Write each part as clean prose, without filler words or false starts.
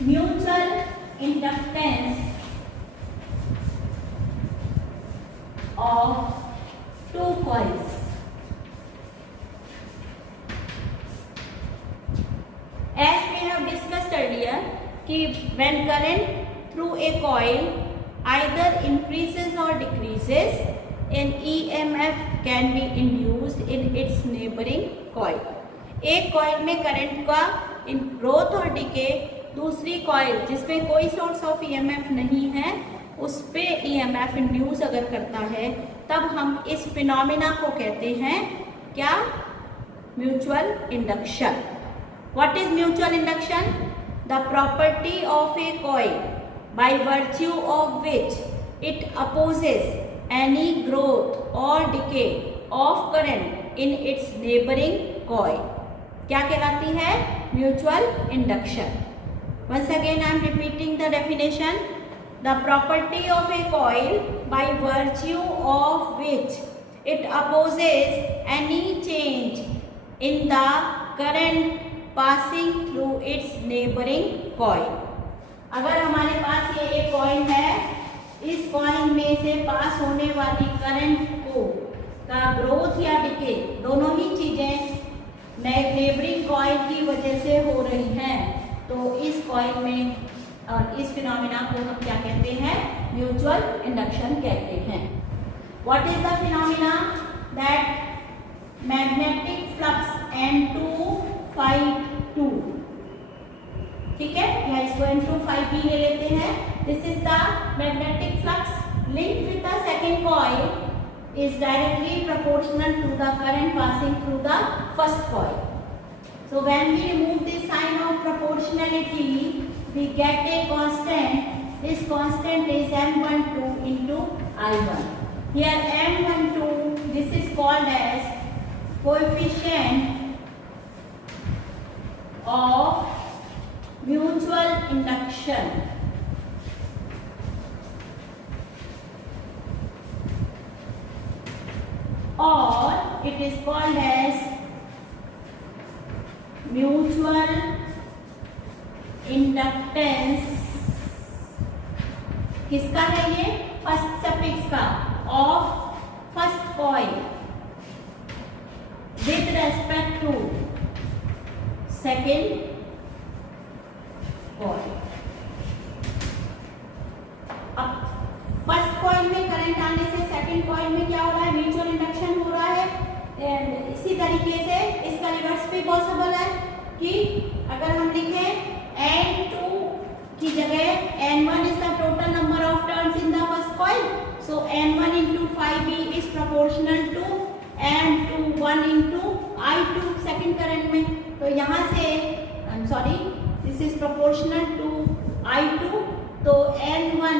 mutual inductance of two coils. As we have discussed earlier कि when current through a coil either increases or decreases, an EMF can be induced in its neighboring coil. एक coil में current का growth और decay दूसरी coil जिसमें कोई source of EMF नहीं है उस पे ईएमएफ इंड्यूस अगर करता है तब हम इस फिनोमिना को कहते हैं क्या? Mutual induction. What is mutual induction? The property of a coil by virtue of which it opposes any growth or decay of current in its neighboring coil. क्या कहलाती है? Mutual induction. Once again I am repeating the definition. The property of a coil by virtue of which it opposes any change in the current passing through its neighboring coil. अगर हमारे पास ये एक coil है, इस coil में से पास होने वाली करंट को का ग्रोथ या डिके दोनों ही चीजें नेबरिंग कॉइल की वजह से हो रही हैं, तो इस कॉइल में और इस फिनोमिना को हम क्या कहते हैं? म्यूचुअल इंडक्शन कहते हैं. What is the phenomena? That magnetic flux N2 ठीक है, या इसको N2 ले लेते हैं. This is the magnetic flux linked with the second coil is directly proportional to the current passing through the first coil. So when we remove this sign of proportionality, we get a constant. This constant is M12 into I1. Here M12, this is called as coefficient of mutual induction. Or it is called as mutual inductance. किसका है ये? First suffix का, of first coil with respect to second coil. अब first coil में current आने से second coil में क्या हो रहा है? म्यूचुअल इंडक्शन हो रहा है. इसी तरीके से इसका रिवर्स भी पॉसिबल है कि अगर हम लिखें N2 की जगह N1 is the total number of turns in the first coil, so N1 into 5B is proportional to N21 into I2 second current में. तो यहाँ से this is proportional to I2, तो N1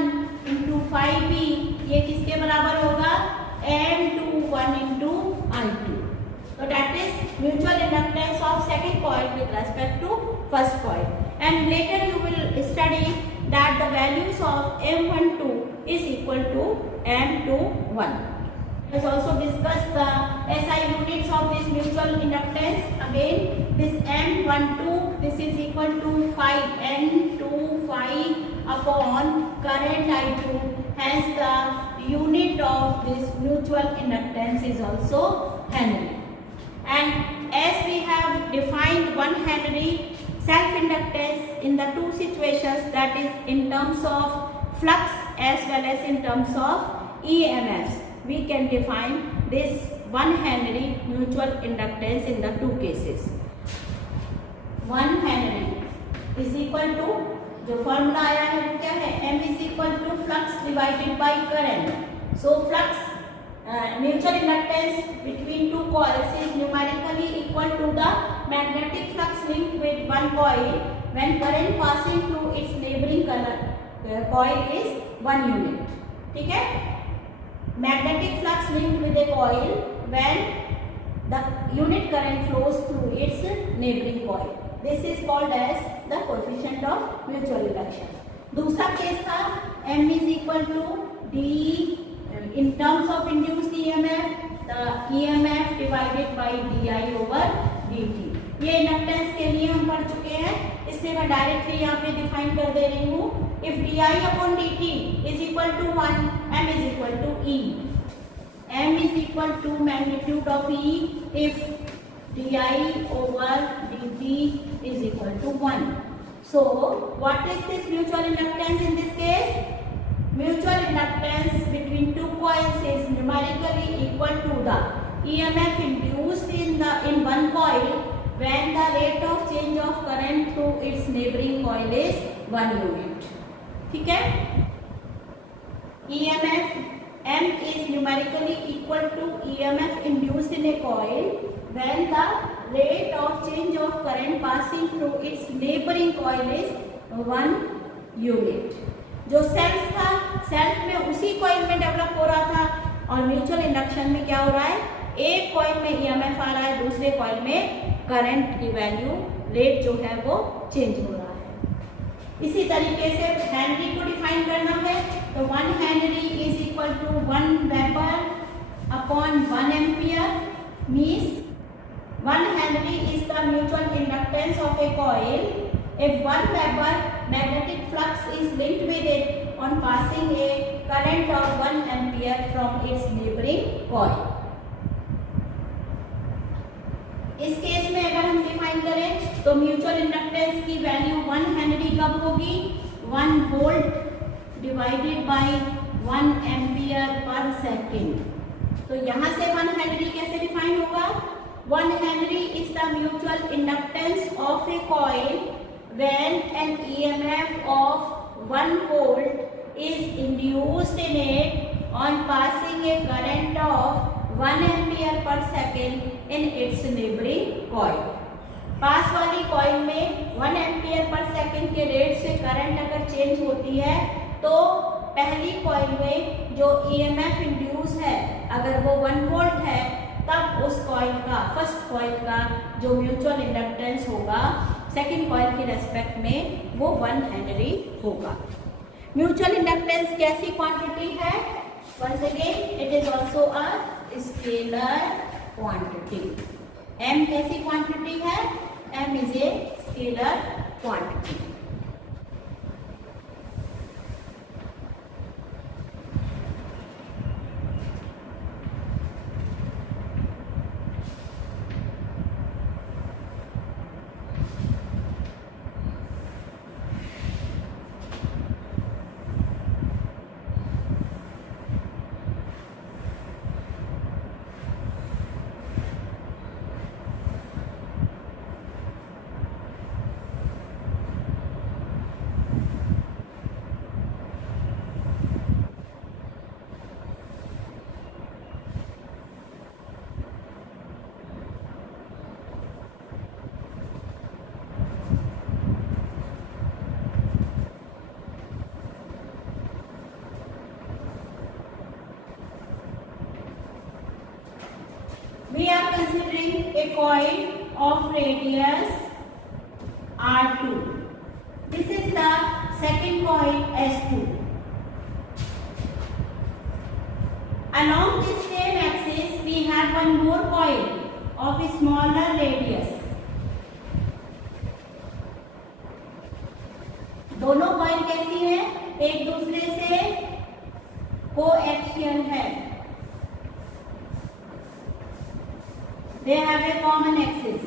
into 5B ये किसके बराबर होगा? N21 into I2. So that is mutual inductance of second coil with respect to first coil. And later you will study that the values of M12 is equal to M21. Let's also discuss the SI units of this mutual inductance. Again, this M12, this is equal to 5 N25 upon current I2. Hence the unit of this mutual inductance is also Henry. And as we have defined 1 Henry self-inductance in the two situations, that is in terms of flux as well as in terms of EMFs, we can define this 1 Henry mutual inductance in the two cases. 1 Henry is equal to, जो formula आया है वो क्या है? M is equal to flux divided by current. So flux mutual inductance between two coils is numerically equal to the magnetic flux linked with one coil when current passing through its neighboring coil is 1 unit. ठीक है? Magnetic flux linked with a coil when the unit current flows through its neighboring coil. This is called as the coefficient of mutual induction. दूसरा case था M is equal to D in terms of induced EMF, the EMF divided by di over dt. ये inductance के लिए हम पढ़ चुके हैं, इसलिए मैं डायरेक्टली यहाँ पे डिफाइन कर दे रही हूँ। If di/dt is equal to 1, m is equal to e, m is equal to magnitude of e if di/dt is equal to 1. So what is this mutual inductance in this case? Mutual inductance between two coils is numerically equal to the EMF induced in one coil when the rate of change of current through its neighboring coil is 1 unit. ठीक है? EMF M is numerically equal to EMF induced in a coil when the rate of change of current passing through its neighboring coil is 1 unit. जो self था, self में उसी coil में develop हो रहा था, और म्यूचुअल इंडक्शन में क्या हो रहा है, एक कॉइल में ईएमएफ आ रहा है, दूसरे कॉइल में करंट की वैल्यू रेट जो है वो चेंज हो रहा है। इसी तरीके से हेनरी को डिफाइन करना है, तो 1 henry is equal to 1 weber upon 1 ampere, means 1 henry is the mutual inductance of a coil if 1 Weber magnetic flux is linked with it on passing a current of 1 ampere from its neighboring coil. इस case में अगर हम define करें तो mutual inductance की value 1 Henry कब होगी, 1 volt divided by 1 ampere per second. तो यहाँ से 1 हेनरी कैसे डिफाइन होगा, 1 henry is the mutual inductance of a coil when an EMF of 1 volt is induced in it on passing a current of 1 ampere per second in its neighboring coil. पास वाली coil में 1 ampere per second के rate से current अगर change होती है तो पहली coil में जो EMF इंड्यूस है अगर वो 1 वोल्ट है, तब उस कॉइल का, फर्स्ट कॉइल का जो म्यूचुअल इंडक्टेंस होगा सेकेंड कॉइल के रेस्पेक्ट में वो 1 हेनरी होगा। म्यूचुअल इंडक्टेंस कैसी क्वांटिटी है, once again it is also a scalar quantity. m कैसी क्वांटिटी है, m is a scalar quantity. We are considering a coil of radius R2. This is the second coil S2. Along this same axis, we have one more coil of a smaller radius. दोनों coil कैसी है, एक दूसरे से coaxial है, they have a common axis.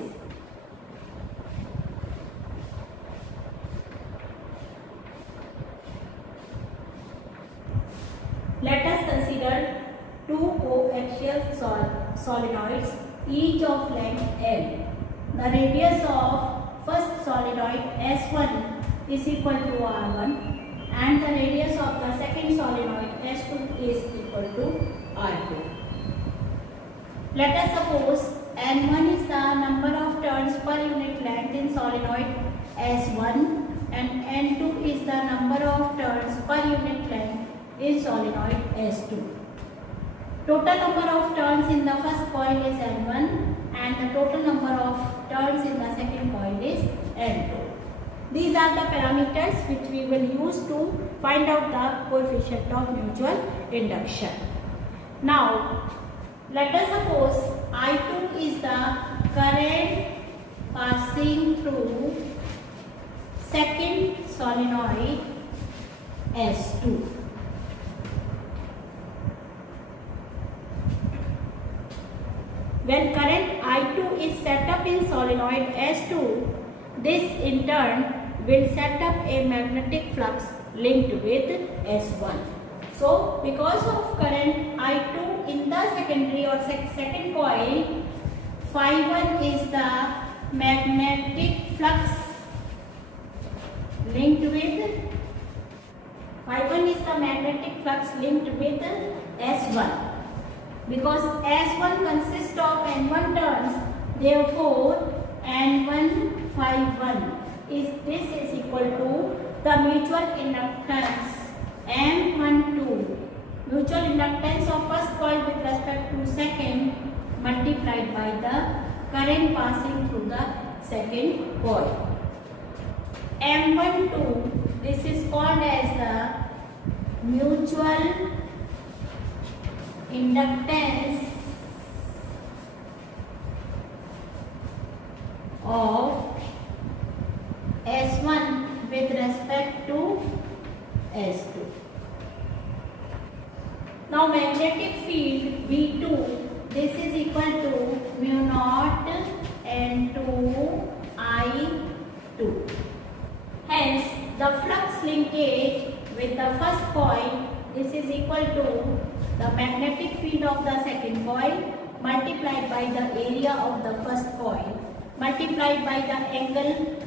Let us consider two coaxial solenoids, each of length L. The radius of first solenoid S1 is equal to R1 and the radius of the second solenoid S2 is equal to R2. Let us suppose N1 is the number of turns per unit length in solenoid S1 and N2 is the number of turns per unit length in solenoid S2. Total number of turns in the first coil is N1 and the total number of turns in the second coil is N2. These are the parameters which we will use to find out the coefficient of mutual induction. Now, let us suppose I2 is the current passing through second solenoid S2. When current I2 is set up in solenoid S2, this in turn will set up a magnetic flux linked with S1. So, because of current I2 in the secondary or second coil, phi 1 is the magnetic flux linked with S1. Because S1 consists of N1 turns, therefore N1 phi 1 is equal to the mutual inductance M12, mutual inductance of first coil with respect to second, multiplied by the current passing through the second coil. M12, this is called as the mutual inductance of S1 with respect to S2. Now magnetic field V2, this is equal to mu naught N2 I2. Hence the flux linkage with the first coil, this is equal to the magnetic field of the second coil multiplied by the area of the first coil multiplied by the angle,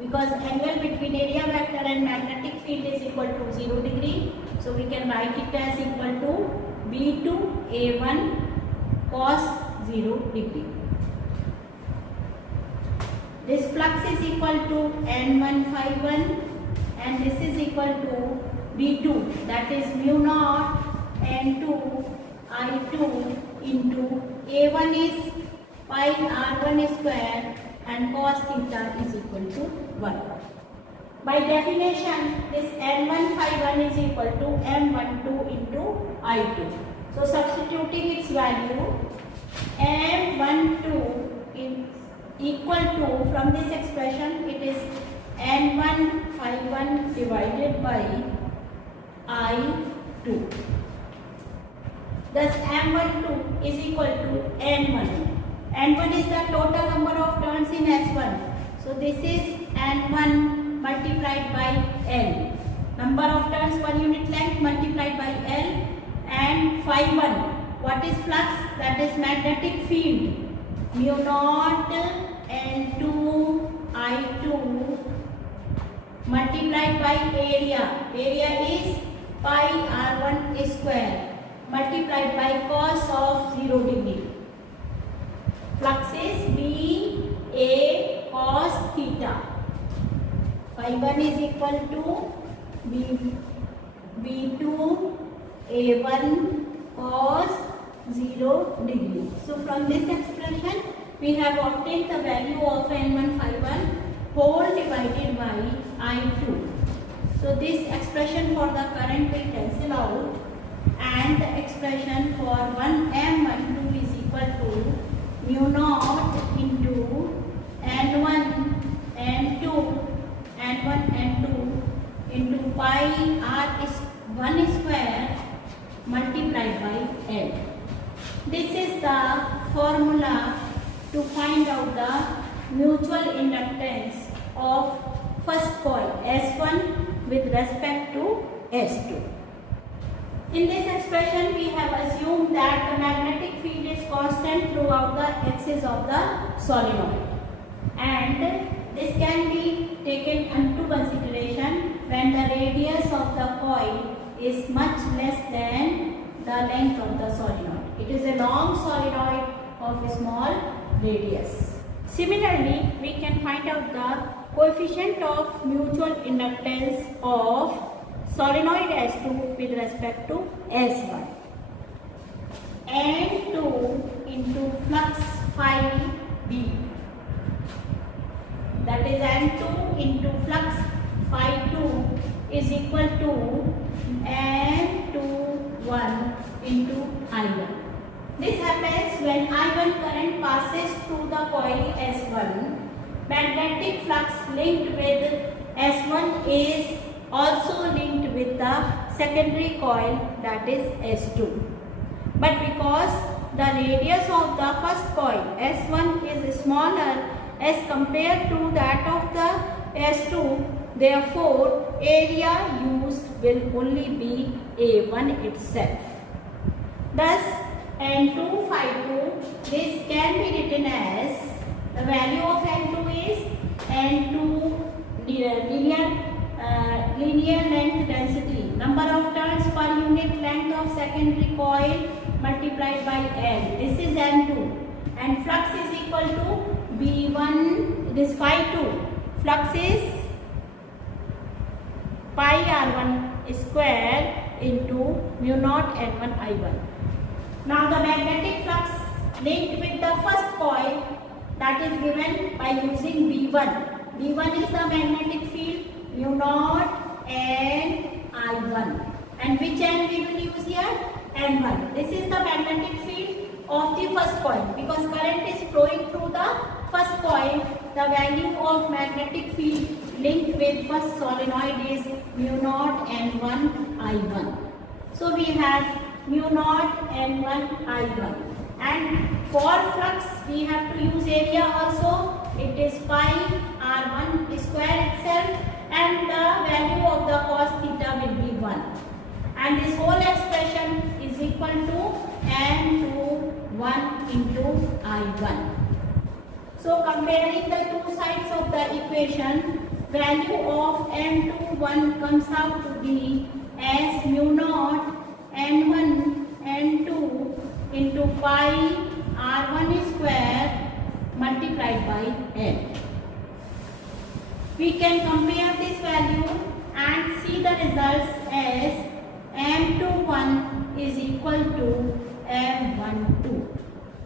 because angle between area vector and magnetic field is equal to 0 degree. So we can write it as equal to B2 A1 cos 0 degree. This flux is equal to N1 phi 1 and this is equal to B2, that is mu naught N2 I2 into A1 is pi R1 square and cos theta is equal to 1. By definition, this N1 phi 1 is equal to M12 into I2. So substituting its value, M12 is equal to, from this expression, it is N1 phi 1 divided by I2. Thus M12 is equal to N1. N1 is the total number of turns in S1. So this is N1 multiplied by L. Number of turns per unit length multiplied by L. And phi 1. What is flux? That is magnetic field. Mu naught N2 I2 multiplied by area. Area is pi R1 square multiplied by cos of 0 degree. Flux is B A cos theta. Phi 1 is equal to B2 A1 cos 0 degree. So from this expression we have obtained the value of N1 phi 1 whole divided by I2. So this expression for the current will cancel out and the expression for 1 M12 is equal to mu naught into N1 N2 into pi R1 square multiplied by L. This is the formula to find out the mutual inductance of first coil S1 with respect to S2. In this expression, we have assumed that the magnetic field is constant throughout the axis of the solenoid, and this can be taken into consideration when the radius of the coil is much less than the length of the solenoid. It is a long solenoid of a small radius. Similarly, we can find out the coefficient of mutual inductance of solenoid S2 with respect to S1. N2 into flux phi B. That is N2 into flux phi 2 is equal to N21 into I1. This happens when I1 current passes through the coil S1 magnetic flux linked with S1 is also linked with the secondary coil, that is S2. But because the radius of the first coil S1 is smaller as compared to that of the S2, therefore area used will only be A1 itself. Thus N2 phi2, this can be written as, the value of N2 is N2 linear length density, number of turns per unit length of secondary coil multiplied by N. This is N2, and flux is equal to B1, this phi2. Flux is pi R1 square into mu naught N1 I1. Now the magnetic flux linked with the first coil, that is given by using B1. B1 is the magnetic field, mu naught and I1. And which N we will use here? N1. This is the magnetic field of the first coil. Because current is flowing through the first coil, the value of magnetic field linked with first solenoid is mu naught N1 I1. So we have mu naught N1 I1. And for flux we have to use area also. It is pi R1 square itself, and the value of the cos theta will be 1. And this whole expression is equal to N2 1 into I1. So comparing the two sides of the equation, value of N2 1 comes out to be as mu naught N1 N2 into pi R1 square multiplied by N. We can compare this value and see the results as M21 is equal to M12.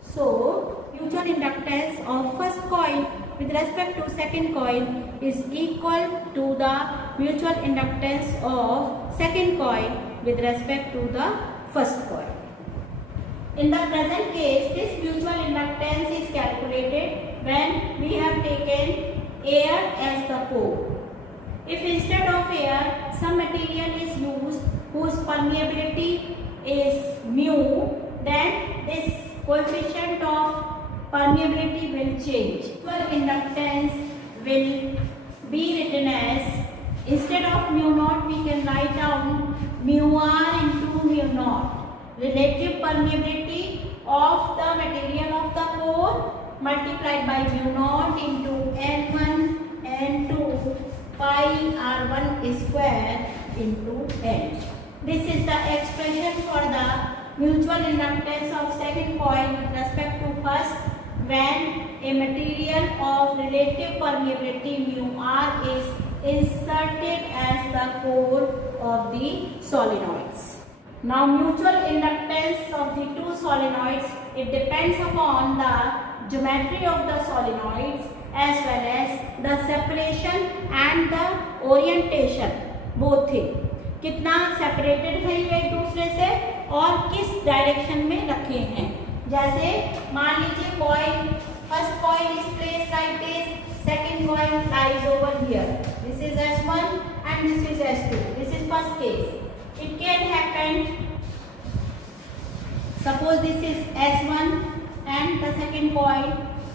So mutual inductance of first coil with respect to second coil is equal to the mutual inductance of second coil with respect to the first coil. In the present case, this mutual inductance is calculated when we have taken air as the core. If instead of air some material is used whose permeability is mu, then this coefficient of permeability will change. Mutual inductance will be written as, instead of mu naught we can write down mu r into mu naught. Relative permeability of the material of the core multiplied by mu naught into N1 N2 pi R1 square into N. This is the expression for the mutual inductance of second coil with respect to first when a material of relative permeability mu r is inserted as the core of the solenoids. Now mutual inductance of the two solenoids, it depends upon the geometry of the solenoids as well as the separation and the orientation, both things. कितना separated है ये एक दूसरे से और किस direction में रखे हैं. जैसे मान लीजिए coil, first coil is placed like this, second coil lies over here. This is S1 and this is S2. This is first case. It can happen, suppose this is S1 and the second coil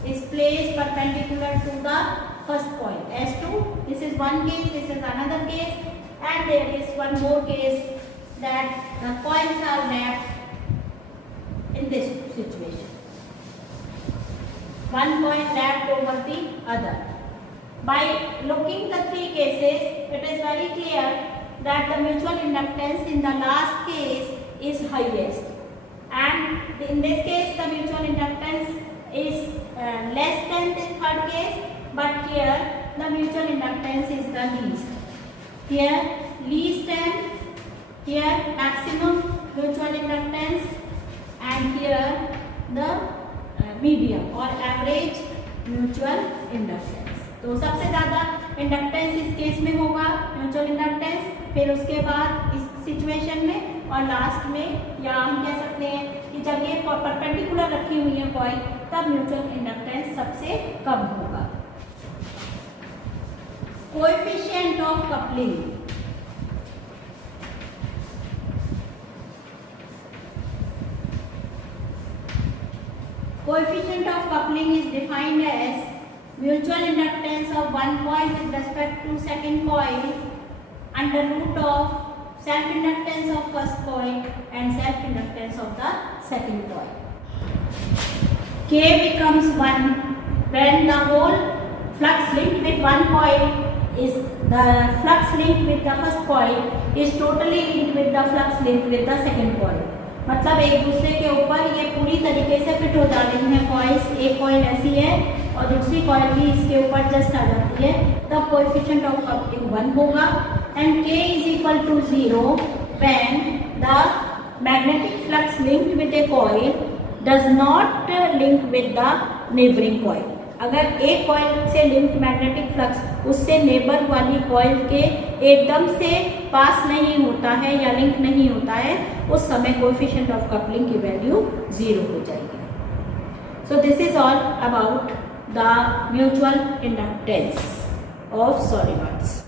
is placed perpendicular to the first coil S2. This is one case, this is another case, and there is one more case that the coils are lapped in this situation. One coil lapped over the other. By looking the three cases, it is very clear that the mutual inductance in the last case is highest, and in this case the mutual inductance is less than the third case, but here the mutual inductance is the least. Here least and here maximum mutual inductance, and here the medium or average mutual inductance. तो सबसे ज़्यादा inductance इस case में होगा mutual inductance, फिर उसके बाद इस सिचुएशन में, और लास्ट में, या हम कह सकते हैं कि जब ये परपेंडिकुलर रखी हुई है कॉइल, तब म्यूचुअल इंडक्टेंस सबसे कम होगा. coefficient of coupling. Coefficient of coupling is defined as mutual inductance of one coil with respect to second coil under root of self inductance of first coil and self inductance of the second coil. K becomes 1 when the whole flux linked with one coil is the flux linked with the first coil is totally linked with the flux linked with the second coil. मतलब एक दूसरे के ऊपर ये पूरी तरीके से fit हो जाते हैं कॉइल्स. एक कॉइल ऐसी है और दूसरी कॉइल भी इसके ऊपर जस्ट आ जाती है, तब कोएफिशिएंट ऑफ कपलिंग 1 होगा. And K is equal to 0 when the magnetic flux linked with a coil does not link with the neighbouring coil. अगर एक कॉइल से लिंक्ड मैग्नेटिक फ्लक्स उससे नेबर वाली कॉइल के एकदम से पास नहीं होता है या लिंक नहीं होता है, उस समय कोएफिशिएंट ऑफ कपलिंग की वैल्यू 0 हो जाएगी. So this is all about the mutual inductance of सॉलिनॉइड्स.